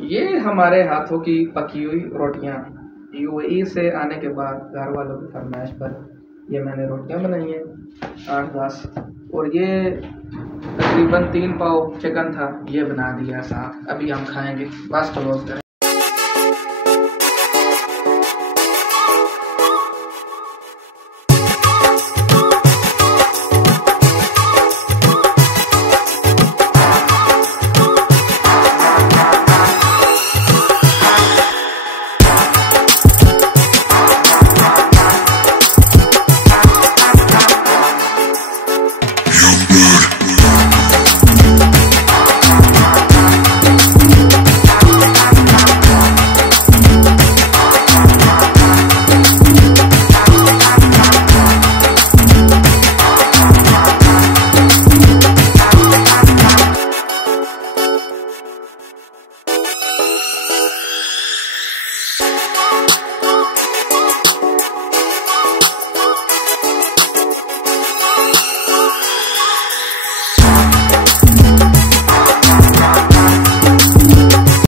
ये हमारे हाथों की पकी हुई रोटियां, यूएई से आने के बाद घर वालों की फरमाइश पर ये मैंने रोटियां बनाई हैं 8-10। और ये तकरीबन 3 पाव चिकन था, ये बना दिया साथ। अभी हम खाएंगे, बस क्लोज करें।